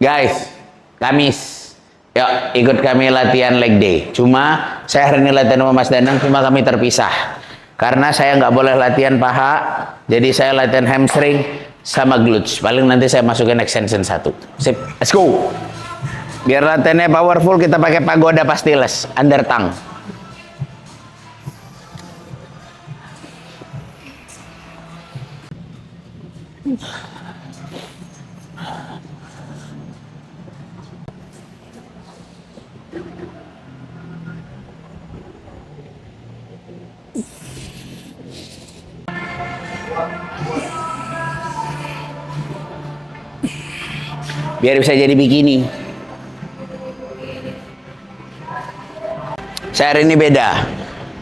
Guys, Kamis, yuk ikut kami latihan leg day. Cuma saya hari ini latihan sama Mas Danang, cuma kami terpisah. Karena saya nggak boleh latihan paha, jadi saya latihan hamstring sama glutes. Paling nanti saya masukin extension 1. Sip, let's go. Biar latihannya powerful, kita pakai pagoda pastiles, under tongue. Biar bisa jadi bikini. Saya hari ini beda.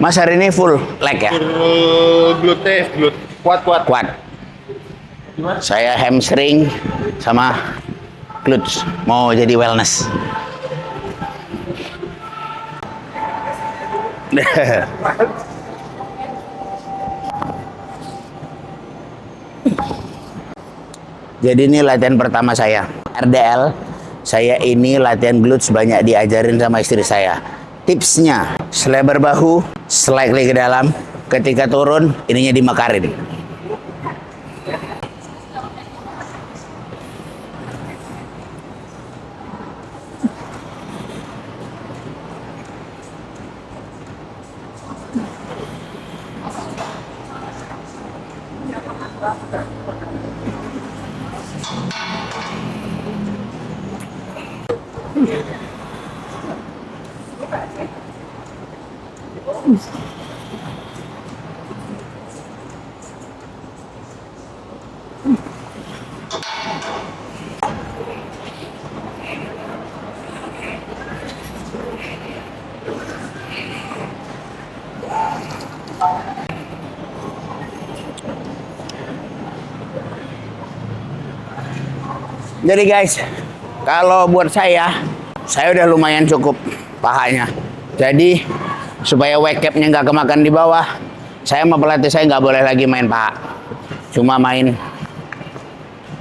Mas hari ini full leg ya? Glute, kuat. Kuat. Saya hamstring sama glutes. Mau jadi wellness. Jadi ini latihan pertama saya. RDL, saya ini latihan glutes banyak diajarin sama istri saya. Tipsnya, selebar bahu, slightly ke dalam. Ketika turun, ininya dimekarin. Jadi guys, kalau buat saya udah lumayan cukup pahanya. Jadi supaya weight cap-nya nggak kemakan di bawah, saya sama pelatih saya nggak boleh lagi main paha, cuma main.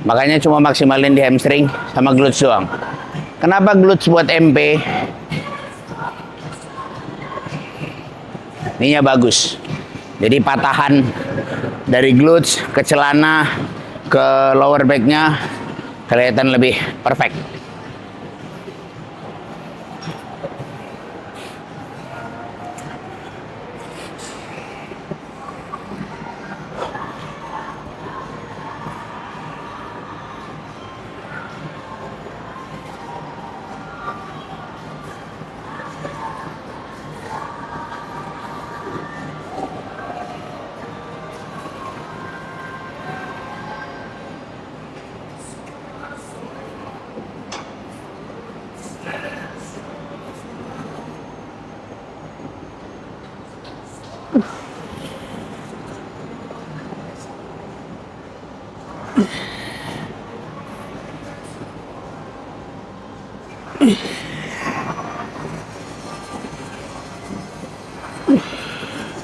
Makanya cuma maksimalin di hamstring sama glutes doang. Kenapa glutes buat MP? Ininya bagus. Jadi patahan dari glutes ke celana ke lower back-nya kelihatan lebih perfect.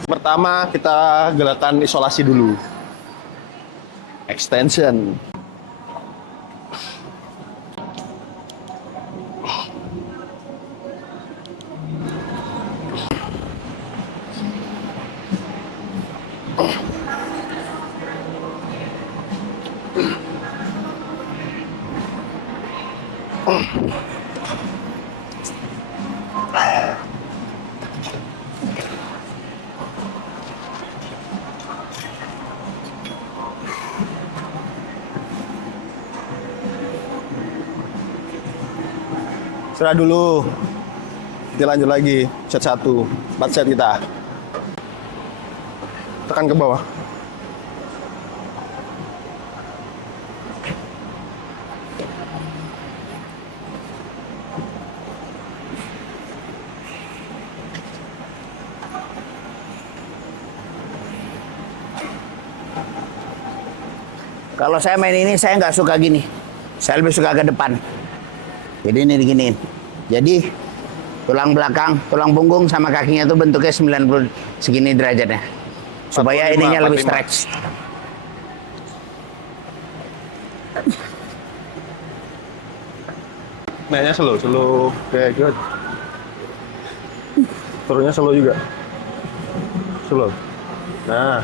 Pertama kita gerakan isolasi dulu. Extension. Serah dulu. Kita lanjut lagi. Set 1. 4 set kita. Tekan ke bawah. Kalau saya main ini, saya nggak suka gini. Saya lebih suka ke depan. Jadi ini diginiin. Jadi tulang belakang, tulang punggung sama kakinya tuh bentuknya 90 segini derajatnya. Supaya 45, ininya lebih 45. stretch. Naiknya slow. Oke, good. Turunnya slow juga. Slow. Nah.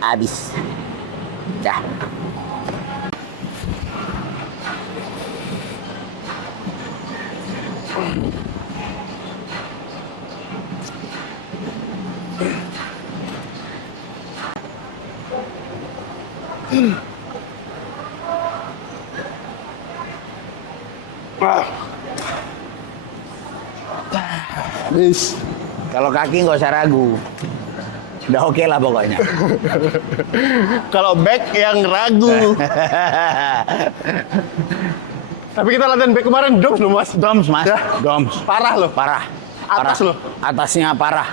Habis. Dah. Bis. Kalau kaki nggak usah ragu. Udah oke lah pokoknya. Kalau back yang ragu. Tapi kita latihan back kemarin doms loh mas. Doms mas, Ya. doms. Parah loh. Parah. Atas Parah. loh. Atasnya parah.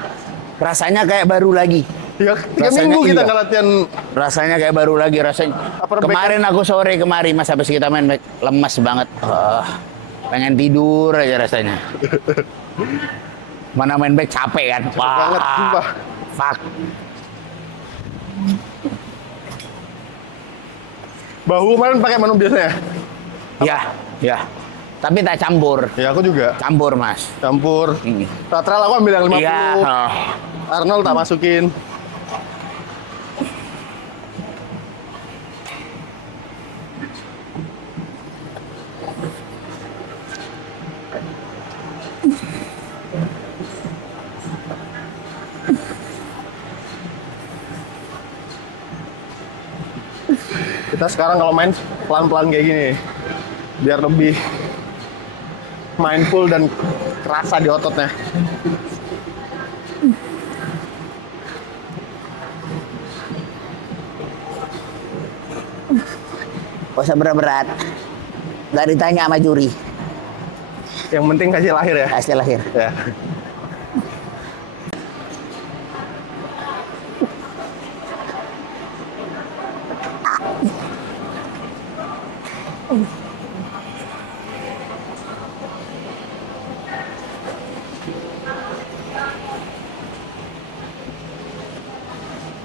Rasanya kayak baru lagi. Ya, 3 Rasanya minggu kita iya. nggak latihan. Rasanya kayak baru lagi rasanya. Upper back Kemarin aku sore kemari mas habis kita main back lemas banget. Pengen tidur aja rasanya. Mana main back capek kan? banget, sumpah. Fuck. Bahu kemarin pakai manu biasanya. Ya, ya. Tapi tak campur. Ya aku juga. Campur mas. Campur. Hmm. Lateral aku ambil yang 50. Iya. Arnold tak masukin. Kita sekarang kalau main pelan-pelan kayak gini, biar lebih mindful dan kerasa di ototnya. Gak usah berat-berat. Gak ditanya sama juri. Yang penting kasih lahir ya. Hasil lahir. Ya.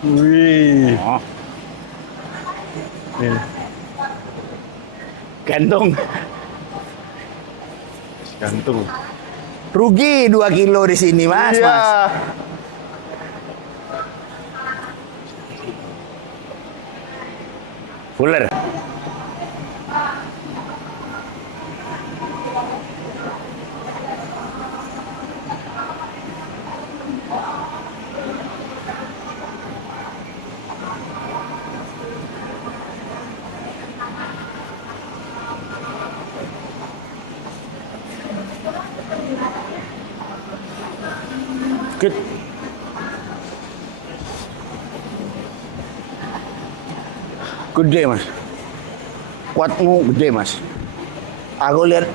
Wih. Oh, Nih, gantung. gantung. Rugi 2 kilo di sini mas, Iya. mas. Fuller. Good. Gede mas. Kuatmu gede mas. Aku lihat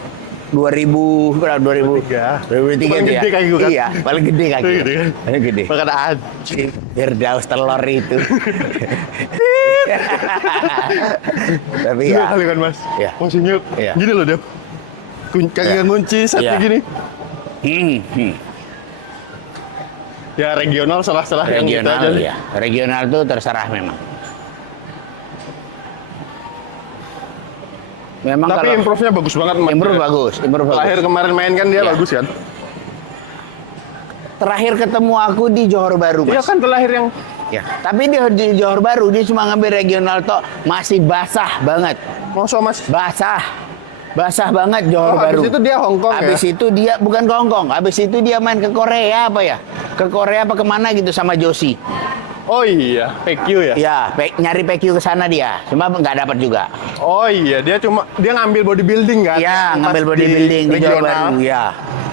2000 berapa 2000 2003 Paling itu ya. gede kaki gua kan? Iya, paling gede kaki. Paling gede kan? Paling gede. Makan anjing. Firdaus telur itu. Tapi Gila ya. kali kan mas. Iya. Maksudnya Iya. gini loh dia. Kaki Iya. ngunci satu Iya. gini. Hmm. Ya regional salah-salah yang gitu Regional aja. ya. Regional tuh terserah memang. Memang Tapi kalau improve-nya bagus banget. Mas. improve bagus, improve bagus. Terakhir kemarin main kan dia Iya. bagus kan? Terakhir ketemu aku di Johor Baru, Iya Mas. kan terakhir yang Ya. Tapi di Johor Baru dia cuma ngambil regional tok, masih basah banget. Mosok mas. Basah banget Johor Baru. Habis itu dia Hong Kong Habis ya? itu dia bukan ke Hong Kong. Habis itu dia main ke Korea apa ya? Ke Korea apa kemana gitu sama Joshi. Oh iya, PQ ya? Ya, nyari PQ ke sana dia. Cuma nggak dapat juga. Oh iya, dia ngambil bodybuilding kan? Ya, Pas ngambil bodybuilding di Johor regional. Baru. Ya,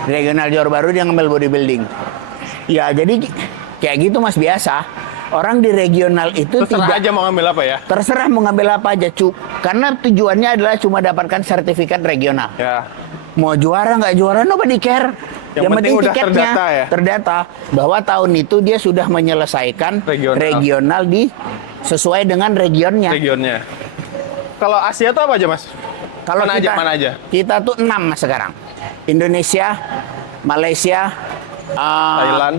regional Johor Baru dia ngambil bodybuilding. Ya, jadi kayak gitu Mas biasa. Orang di regional itu Terserah tidak aja mau ngambil apa ya? terserah mau ngambil apa aja, karena tujuannya adalah cuma dapatkan sertifikat regional. Ya. Mau juara nggak juara, nobody care. Yang penting udah tiketnya terdata ya? terdata bahwa tahun itu dia sudah menyelesaikan Regional. regional sesuai dengan regionnya. Regionnya. Kalau Asia tuh apa aja mas? Mana aja? Kita tuh 6 Mas sekarang. Indonesia, Malaysia, Thailand.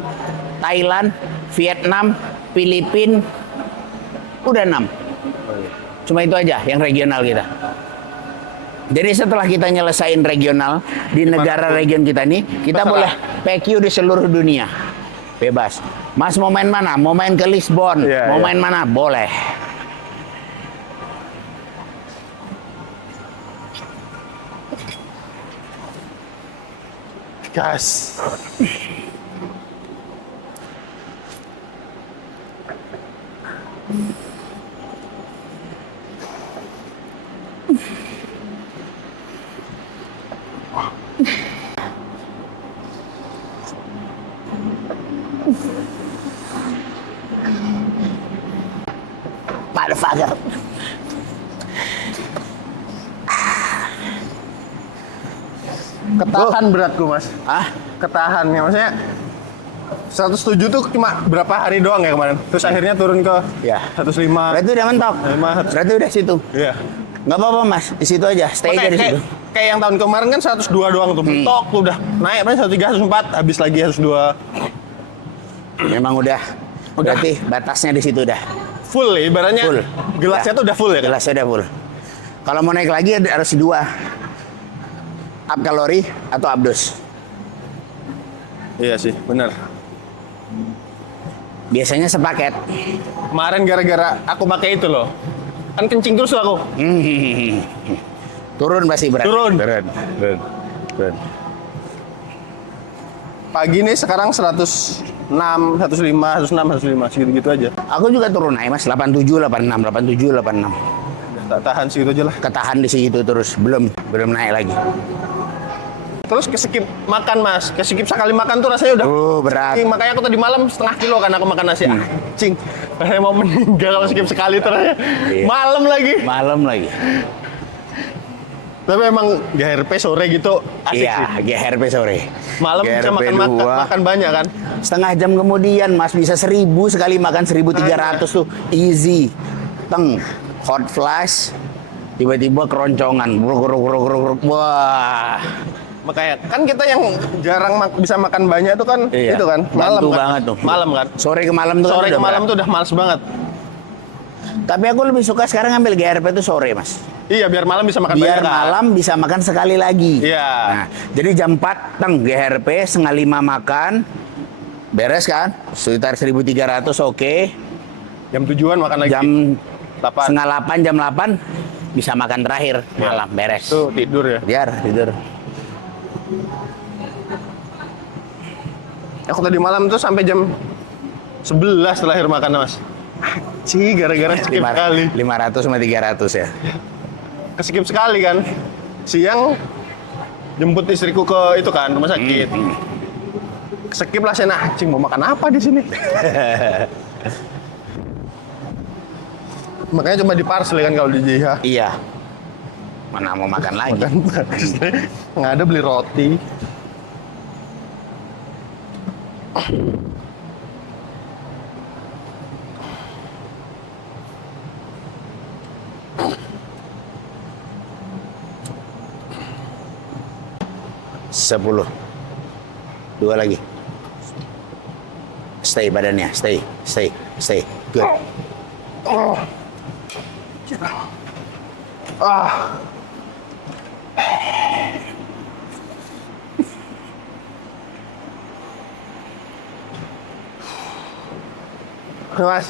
Thailand, Vietnam, Filipina, udah 6. Cuma itu aja yang regional kita. Jadi setelah kita nyelesain regional di negara region kita nih, kita Terserah. boleh PQ di seluruh dunia. Bebas. Mas mau main mana? Mau main ke Lisbon? Iya, Mau iya. main mana? Boleh. Gas. Motherfucker. Ketahan beratku, Mas. Ah, Ketahan ya, maksudnya 107 tuh cuma berapa hari doang ya kemarin. Terus akhirnya turun ke Ya. 105. berarti udah mentok. Lima. Berarti udah situ. Iya. Nggak apa-apa mas, di situ aja, stay aja di situ. Kayak yang tahun kemarin kan 102 doang tuh. Mentok tuh udah naik paling 103, 104, habis lagi 102. Memang udah. Berarti batasnya di situ udah. Full ya, ibaratnya Full. gelasnya Ya. tuh udah full ya kan? Gelasnya udah full. Kalau mau naik lagi harus 2. Up kalori atau abdos. Iya sih, benar. Biasanya sepaket. Kemarin gara-gara aku pakai itu loh. Kan kencing terus tuh aku. Turun pasti berat. Turun. Turun. Pagi nih sekarang 106, 105, 106, 105 segitu-gitu aja. Aku juga turun naik mas, 87, 86, 87, 86. Tak tahan segitu aja lah. Ketahan di situ terus, belum naik lagi. Terus keskip makan mas, keskip sekali makan tuh rasanya udah Berat. Makanya aku tadi malam setengah kilo kan aku makan nasi. Anjing, saya mau meninggal kalau skip sekali terus. Iya. Malam lagi. Malam lagi. Tapi emang GHRP sore gitu asik sih. Iya, GHRP sore. Malam bisa GHRP makan 2. makan banyak kan. Setengah jam kemudian mas bisa 1000 sekali makan 1300 tuh easy. Teng, hot flash, tiba-tiba keroncongan. Bruk. Wah. Makanya kan kita yang jarang bisa makan banyak tuh kan Iya, itu kan malam bantu kan. banget tuh. Malam kan. Sore ke malam tuh kan Sore ke udah malam berat. tuh udah males banget. Tapi aku lebih suka sekarang ngambil GHRP itu sore mas. Iya, biar malam bisa makan Biar banyak kan. malam bisa makan sekali lagi. Iya. Nah, jadi jam 4 teng GHRP, setengah 5 makan. Beres kan? Sekitar 1300 oke. Jam tujuan makan lagi. Jam 8. setengah 8, jam 8 bisa makan terakhir malam beres. Tuh tidur ya. Biar tidur. Aku tadi malam tuh sampai jam 11 terakhir makan mas. Anjing, gara-gara skip sekali. 500 sama 300 ya. Keskip sekali kan. Siang jemput istriku ke itu kan rumah sakit. Skip lah saya, nah anjing mau makan apa di sini? Makanya cuma di parcel kan kalau di JH. Iya. Mana mau makan lagi? Makan bagus. Nggak ada beli roti. Sepuluh. 2 lagi. Stay badannya, stay. Good. Ah. Mas.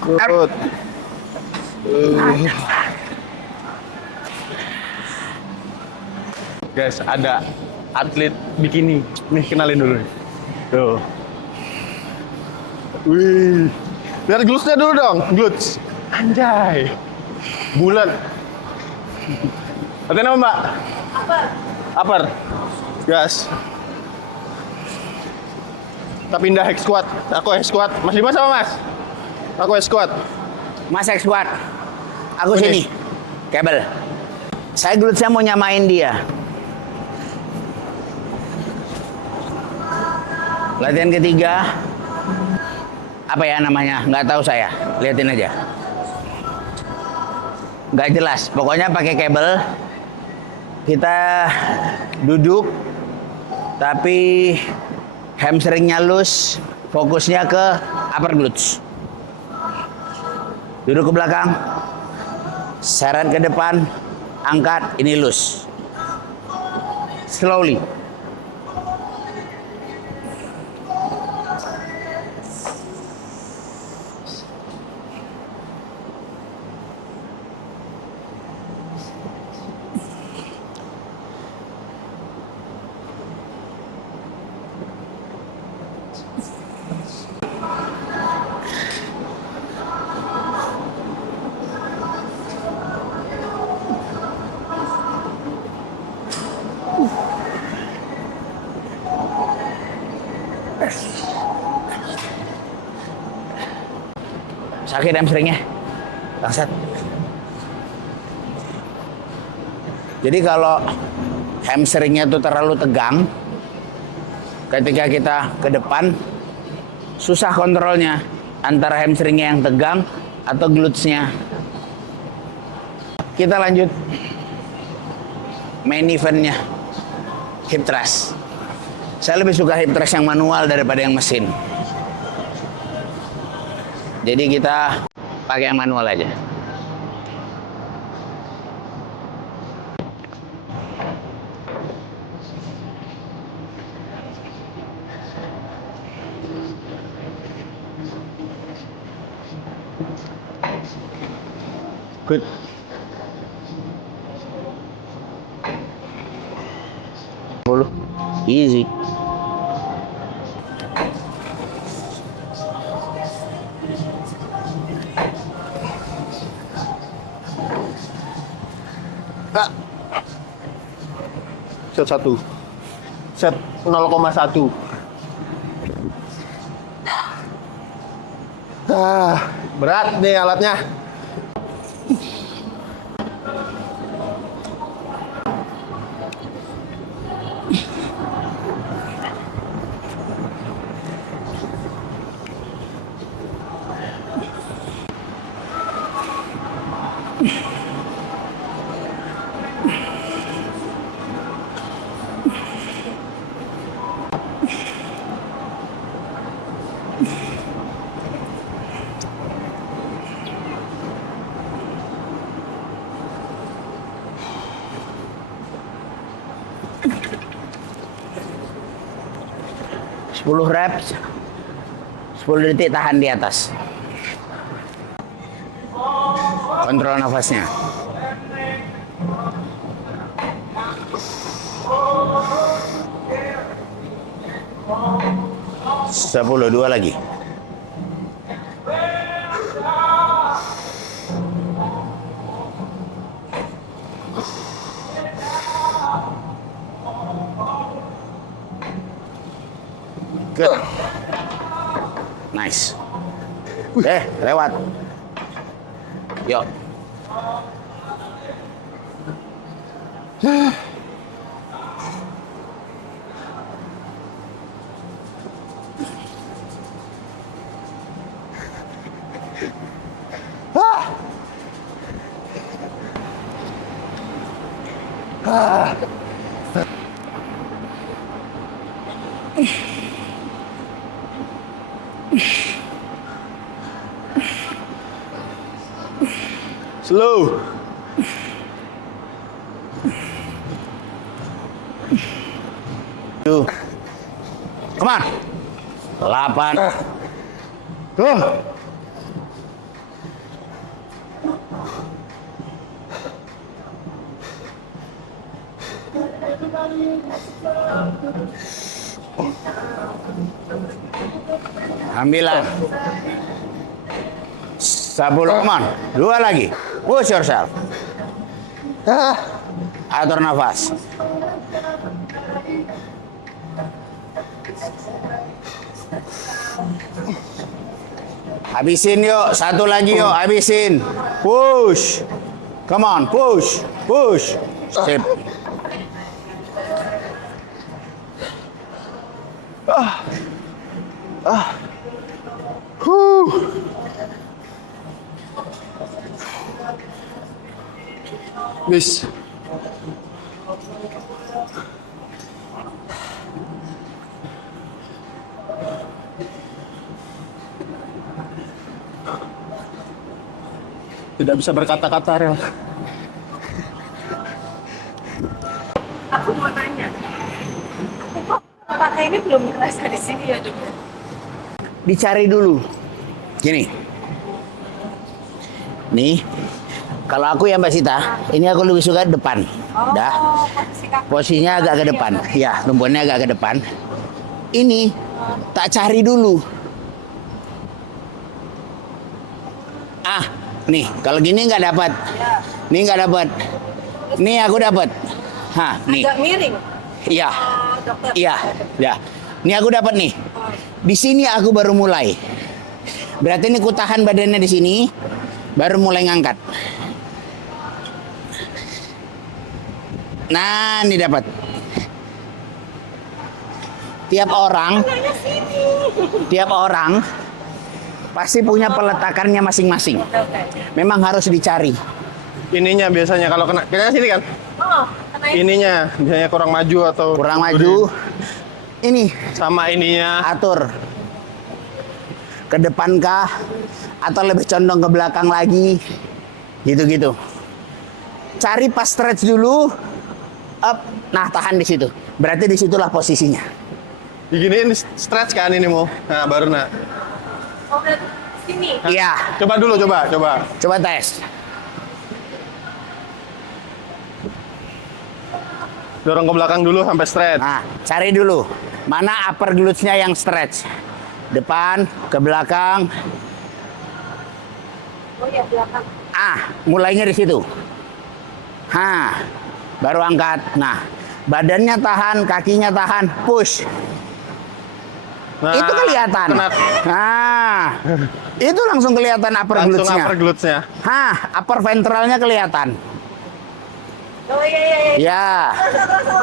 Good. Guys, ada atlet bikini. Nih, kenalin dulu. Tuh. Wih. Lihat glutes-nya dulu dong. Glutes. Anjay. Bulat. Artinya apa, Mbak? Upper. Gas. Kita pindah hack squat. Aku hack squat. Mas Dimas sama Mas? Aku hack squat. Mas X squat. Aku Ini. sini. Kabel. Saya glutesnya mau nyamain dia. Latihan ketiga. Apa ya namanya? Nggak tahu saya. Liatin aja. Nggak jelas. Pokoknya pakai kabel. Kita duduk. Tapi hamstringnya loose. Fokusnya ke upper glutes. Duduk ke belakang. Seret ke depan. Angkat. Ini loose. Slowly. Sakit hamstringnya. Bangsat. Jadi kalau hamstringnya itu terlalu tegang, ketika kita ke depan, susah kontrolnya antara hamstringnya yang tegang atau glutesnya. Kita lanjut main eventnya, hip thrust. Saya lebih suka hip thrust yang manual daripada yang mesin. Jadi kita pakai yang manual aja. Good. Easy. Set 1. Set 0,1. Berat nih alatnya. Sepuluh reps, 10 detik tahan di atas. Kontrol nafasnya. Sepuluh, 2 lagi. Good. Nice. Lewat. Yuk. Slow. Tuh. Come on. 8. Tuh. Ambilan. 10, come on. 2 lagi. Push yourself. Atur nafas. Habisin yuk, satu lagi yuk, habisin. Push. Come on, push. Push. Sip. Bis. Tidak bisa berkata-kata, Rel. Aku mau tanya. Apakah ini belum terasa di sini ya, Dok? Dicari dulu. Gini. Nih. Kalau aku ya Mbak Sita, ini aku lebih suka depan. Dah. Posisi kaki. Posisinya agak ke depan. Ya, rumpunnya agak ke depan. Ini tak cari dulu. Ah, nih, kalau gini nggak dapat. Ya. Nih nggak dapat. Nih aku dapat. Hah, nih. Agak miring. Iya. Dokter. Iya, ya. Nih aku dapat nih. Di sini aku baru mulai. Berarti ini ku tahan badannya di sini, baru mulai ngangkat. Nah, ini dapat. Tiap orang pasti punya peletakannya masing-masing. Memang harus dicari. Ininya biasanya kalau kena sini kan? Oh, kena ini. Ininya biasanya kurang maju atau Kurang maju. Ini sama ininya. atur. Ke depan kah? Atau lebih condong ke belakang lagi? Gitu-gitu. Cari pas stretch dulu. Up. Nah, tahan di situ. Berarti disitulah posisinya. Diginiin stretch kan ini mau. Nah, baru nah. Oh, berarti sini. Iya. Coba dulu, coba. Coba tes. Dorong ke belakang dulu sampai stretch. Nah, cari dulu. Mana upper glutes-nya yang stretch. Depan, ke belakang. Oh ya, belakang. Ah, mulainya di situ. Baru angkat. Nah, badannya tahan, kakinya tahan, push. Nah, Itu kelihatan. kena- Nah, itu langsung kelihatan upper langsung glutes-nya. upper glutes-nya. Upper ventralnya kelihatan. Oh iya, iya, iya.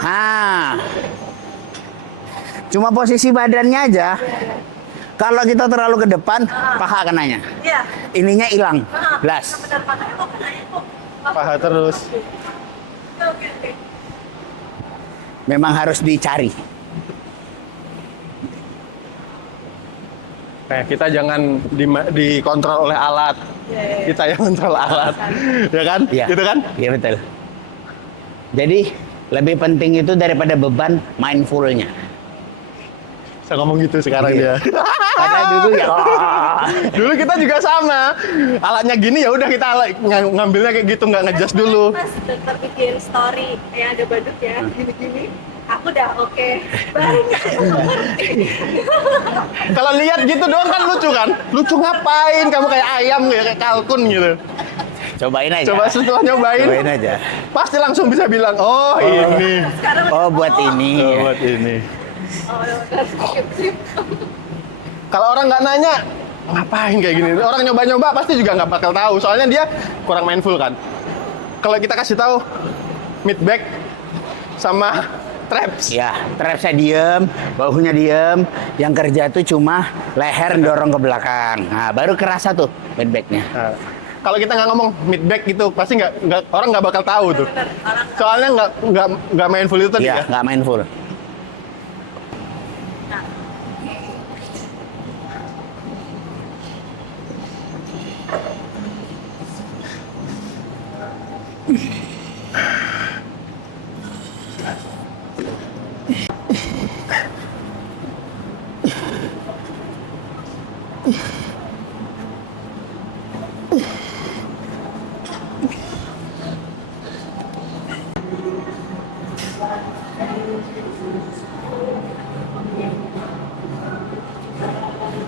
Ya. Cuma posisi badannya aja. Kalau kita terlalu ke depan, paha kenanya. Iya. Ininya hilang. Ah, Blas. benar, makanya kok kenanya kok. Paha terus. Oke, oke. Memang harus dicari. Kayak kita jangan dikontrol oleh alat. Iya. Kita yang kontrol alat. Ya kan? Iya. Gitu kan? Iya betul. Jadi lebih penting itu daripada beban mindfulnya. Saya ngomong gitu sekarang Iya. dia. Karena dulu ya. Dulu kita juga sama. Alatnya gini ya udah kita ngambilnya kayak gitu, nggak ngejudge dulu. Pas dokter bikin story yang ada badut ya, gini-gini. Aku udah oke. Baru ngerti. Kalau lihat gitu doang kan lucu kan? Lucu ngapain? Kamu kayak ayam kayak kalkun gitu. Cobain aja. Coba setelah nyobain, Cobain aja. pasti langsung bisa bilang, oh ini. Sekarang Oh, buat ini. Oh, ya. buat ini. oh, udah skip. Kalau orang nggak nanya, ngapain kayak gini? Orang nyoba-nyoba pasti juga nggak bakal tahu. Soalnya dia kurang mindful kan. Kalau kita kasih tahu mid back sama traps. Ya, trapsnya diem, bahunya diem. Yang kerja tuh cuma leher dorong ke belakang. Nah, baru kerasa tuh mid back-nya. Nah, kalau kita nggak ngomong mid back gitu, pasti orang nggak bakal tahu tuh. Bener, orang Soalnya nggak mindful itu tadi Iya, ya. nggak mindful.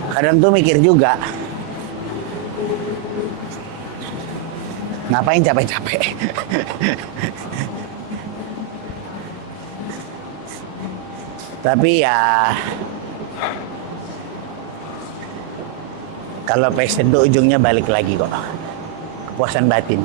Kadang tuh mikir juga, ngapain capek-capek? Tapi ya Kalau passion tuh ujungnya balik lagi kok. Kepuasan batin.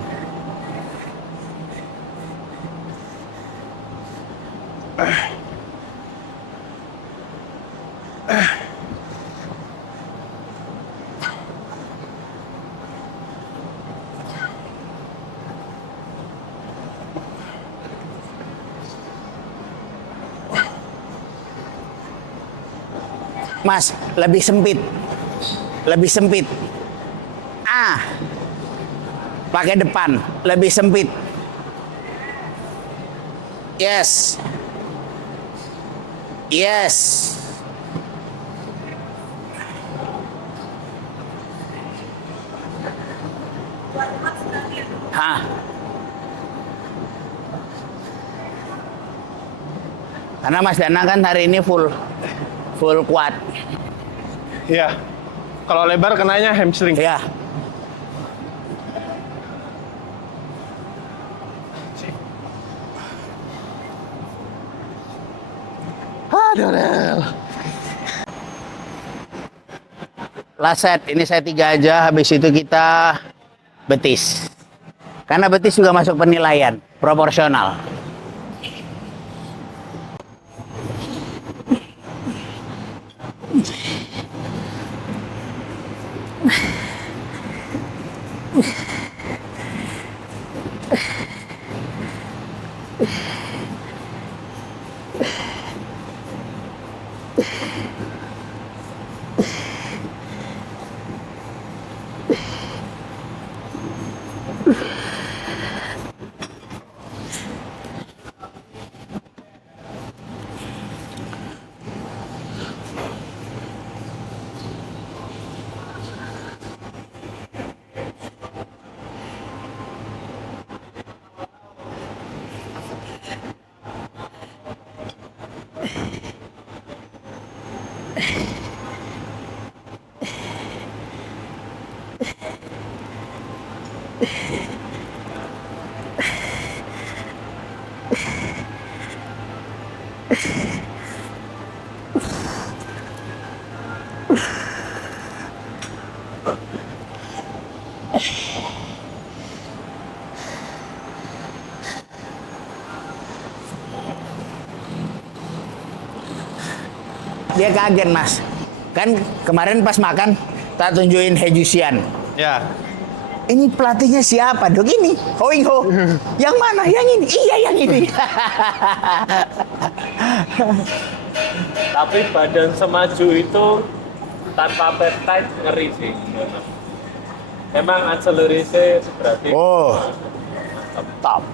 Mas, lebih sempit. Lebih sempit. Pakai depan, lebih sempit. Yes. Yes. Hah. Karena Mas Danang kan hari ini full kuat. Iya. Kalau lebar kenanya hamstring. Ya. Aduh, Rel. Last set, ini saya 3 aja, habis itu kita betis. Karena betis juga masuk penilaian, proporsional. Dia kaget Mas. Kan kemarin pas makan tak tunjukin Hejusian. Ya. Ini pelatihnya siapa dok ini? Hoing Ho. Yang mana? Yang ini? Iya yang ini. Tapi badan semaju itu tanpa peptide ngeri sih. Emang accelerise berarti. Oh, top.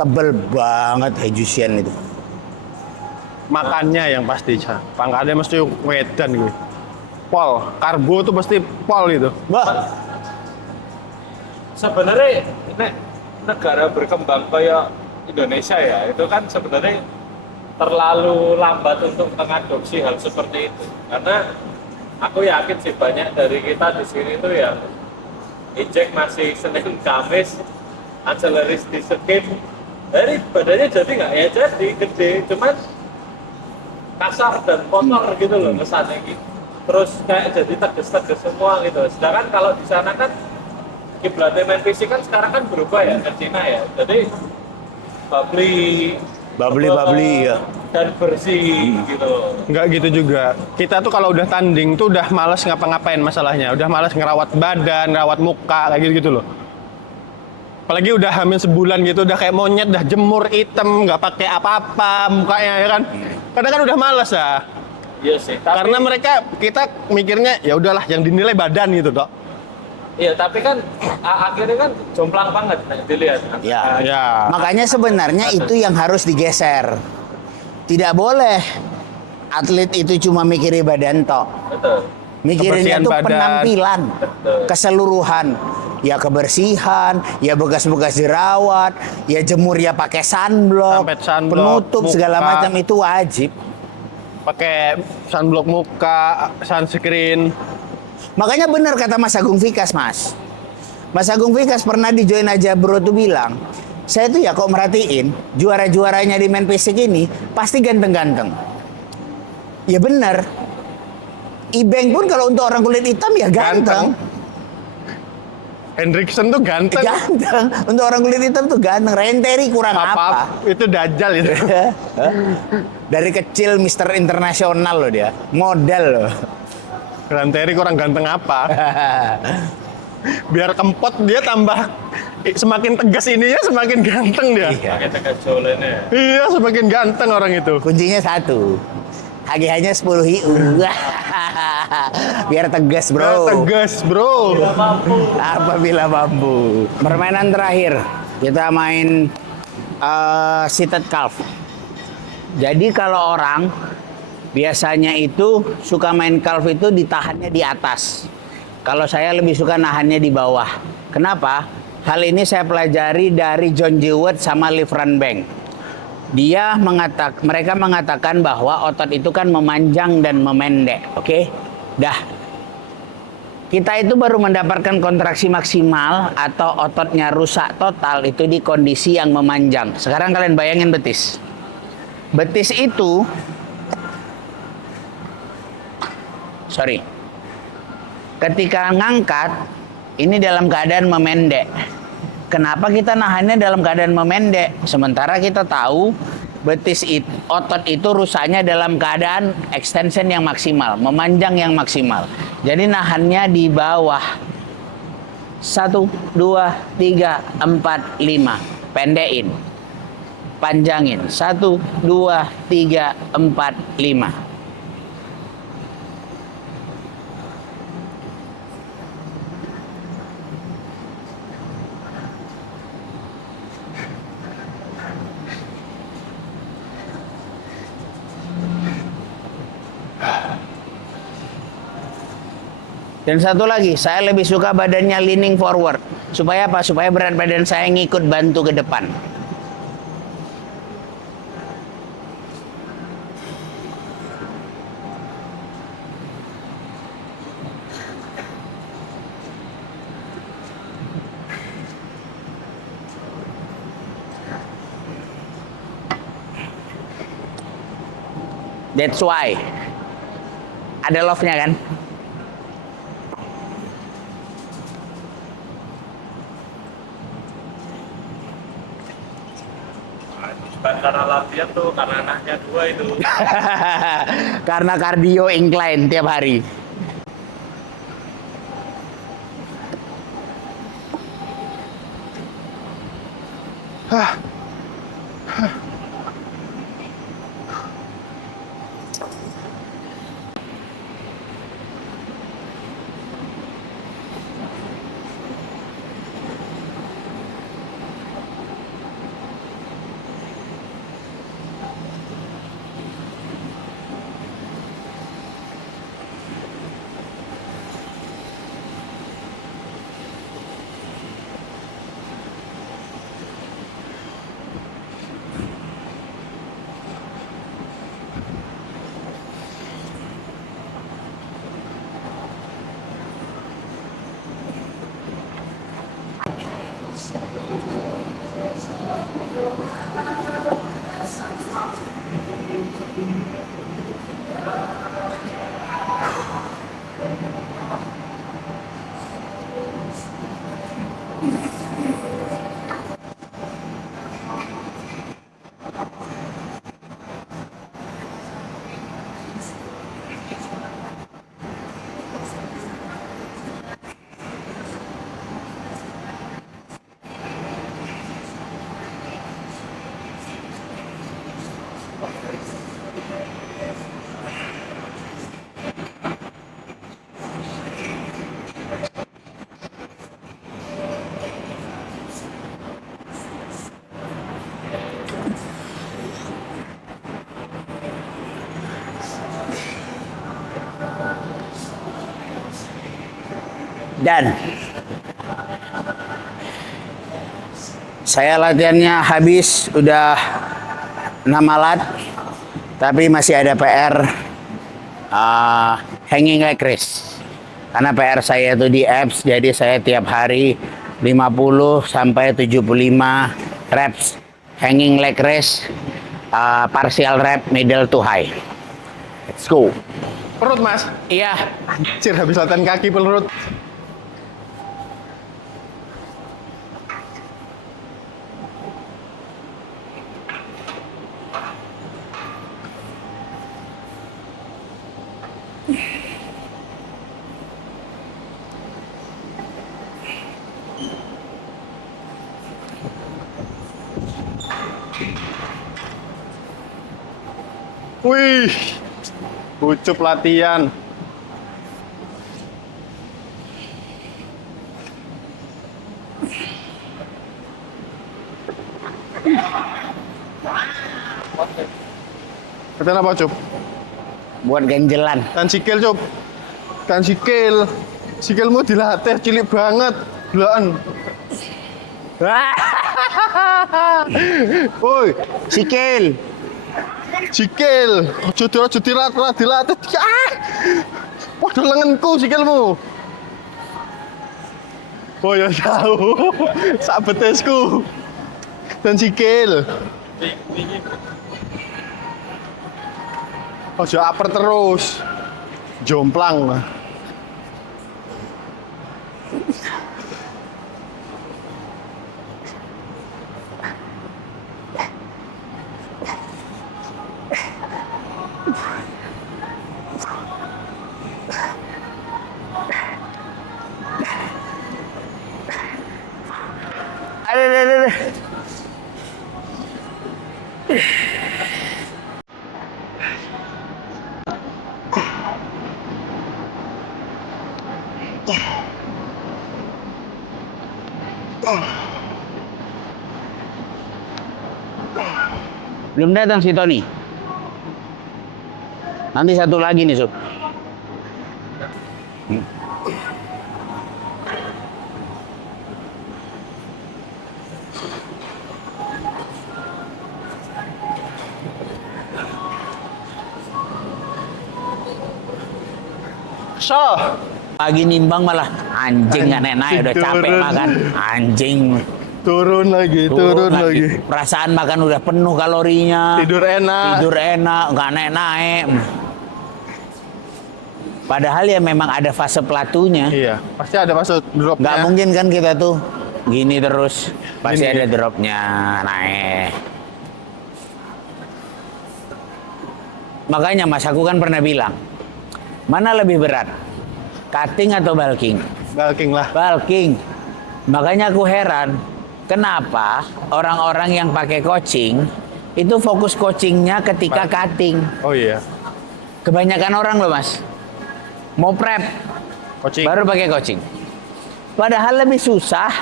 Tebel banget Hejusian itu. Makannya yang pasti, Ca. Pangkatnya mesti wedan gitu. Pol, karbo tuh pasti pol itu. Wah, Sebenarnya ini negara berkembang kayak Indonesia ya, itu kan sebenarnya terlalu lambat untuk mengadopsi hal seperti itu. Karena aku yakin sih banyak dari kita di sini tuh ya injek masih Senin Kamis, acceleris di skip, dari badannya jadi nggak ya jadi gede, cuman kasar dan kotor gitu loh kesannya gitu. Terus kayak jadi tegas-tegas semua gitu. Sedangkan kalau di sana kan kiblatnya main fisik kan sekarang kan berubah ya ke Cina ya. Jadi bubbly ya. dan bersih gitu. Nggak gitu juga. Kita tuh kalau udah tanding tuh udah males ngapa-ngapain masalahnya. Udah males ngerawat badan, ngerawat muka, kayak gitu loh. Apalagi udah hamil sebulan gitu, udah kayak monyet, udah jemur hitam, nggak pakai apa-apa mukanya ya kan. Kadang kan udah males ya. Iya sih. Karena kita mikirnya ya udahlah yang dinilai badan gitu, Dok. Iya, tapi kan akhirnya kan jomplang banget dilihat. Ya. Ya. Makanya sebenarnya itu yang harus digeser. Tidak boleh atlet itu cuma mikirin badan tok. Betul. Mikirinnya Kebersihan tuh badan. penampilan, Betul. keseluruhan. Ya kebersihan, ya bekas-bekas jerawat, ya jemur ya pakai sunblock, Sampai sunblock, penutup segala muka. macam itu wajib. Pakai sunblock muka, sunscreen. Makanya benar kata Mas Agung Vikas, Mas. Mas Agung Vikas pernah di Join Aja Bro tuh bilang, saya tuh ya kok merhatiin juara-juaranya di main fisik ini pasti ganteng-ganteng. Ya benar. Ibeng pun kalau untuk orang kulit hitam ya ganteng. Hendrickson tuh ganteng. Ganteng. Untuk orang kulit hitam tuh ganteng. Ryan Terry kurang apa? Itu dajal itu. Dari kecil Mister Internasional loh dia. Model loh. Ryan Terry kurang ganteng apa? Biar kempot dia tambah semakin tegas ininya semakin ganteng dia. Iya. Pakai tegas jolennya. Iya, semakin ganteng orang itu. Kuncinya satu. HGH-nya 10 HIU. Biar tegas, bro. Tegas, bro. Apabila mampu. Permainan terakhir, kita main seated calf. Jadi kalau orang biasanya itu suka main calf itu ditahannya di atas. Kalau saya lebih suka nahannya di bawah. Kenapa? Hal ini saya pelajari dari John Jewett sama Liv Runbank. Mereka mengatakan bahwa otot itu kan memanjang dan memendek, oke? Dah. Kita itu baru mendapatkan kontraksi maksimal atau ototnya rusak total itu di kondisi yang memanjang. Sekarang kalian bayangin betis. Betis itu, ketika ngangkat, ini dalam keadaan memendek. Kenapa kita nahannya dalam keadaan memendek? Sementara kita tahu otot itu rusaknya dalam keadaan extension yang maksimal, memanjang yang maksimal. Jadi nahannya di bawah. 1, 2, 3, 4, 5. Pendekin. Panjangin. 1, 2, 3, 4, 5. Dan satu lagi, saya lebih suka badannya leaning forward. Supaya apa? Supaya berat badan saya ngikut bantu ke depan. That's why. Ada love-nya kan? Karena latihan tuh, karena anaknya 2 itu. Karena kardio incline tiap hari. Dan saya latihannya habis udah 6 alat, tapi masih ada PR hanging leg raise. Karena PR saya itu di abs, jadi saya tiap hari 50 sampai 75 reps hanging leg raise, partial rep middle to high. Let's go. Perut mas. Iya. Anjir, habis latihan kaki perut. Wih, ucup latihan. Latihan apa, Cup? Buat ganjelan. Kan sikil, Cup. Kan sikil. Sikilmu dilatih cilik banget. Belaan. Woi, Sikil. sikil. Ojo dilatih. Ah! Waduh lenganku sikilmu. Oh ya tahu. Sak betesku. Dan sikil. Ojo upper terus. Jomplang. Aduh. Belum datang si Tony. Nanti satu lagi nih, Sob. So, Pagi nimbang malah anjing nggak naik-naik, udah capek Turun. makan. Anjing. turun lagi. Perasaan makan udah penuh kalorinya. Tidur enak. Tidur enak, nggak naik-naik. Padahal ya memang ada fase platunya. Iya, pasti ada masuk dropnya. Nggak mungkin kan kita tuh gini terus. Pasti Gini. ada dropnya naik. Makanya Mas, aku kan pernah bilang, mana lebih berat? Cutting atau bulking? Bulking lah. Bulking. Makanya aku heran, kenapa orang-orang yang pakai coaching itu fokus coachingnya ketika cutting. Oh iya. Kebanyakan orang loh Mas, mau prep Coaching. baru pakai coaching. Padahal lebih susah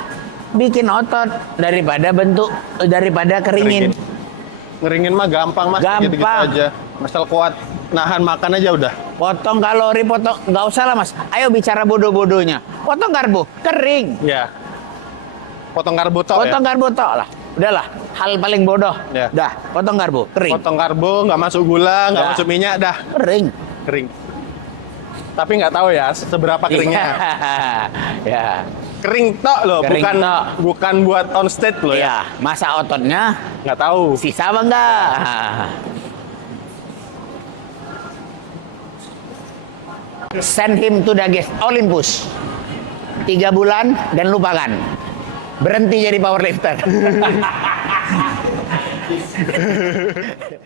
bikin otot daripada keringin. Ngeringin mah gampang mas. Gampang. Gitu-gitu aja. Asal kuat nahan makan aja udah. Potong kalori, nggak usah lah Mas. Ayo bicara bodoh-bodohnya. Potong karbo, kering. Iya. Potong karbo tok ya. Potong karbo tok lah. Udahlah, hal paling bodoh. Ya. Dah, potong karbo, kering. Potong karbo, nggak masuk gula, nggak Ya. masuk minyak, dah Kering. kering. Tapi nggak tahu ya seberapa keringnya. Ya. Kering tok loh, Kering bukan tok. bukan buat on state loh ya. Iya, masa ototnya Nggak tahu. sisa apa enggak? Send him to the guest Olympus. 3 bulan dan lupakan. Berhenti jadi powerlifter.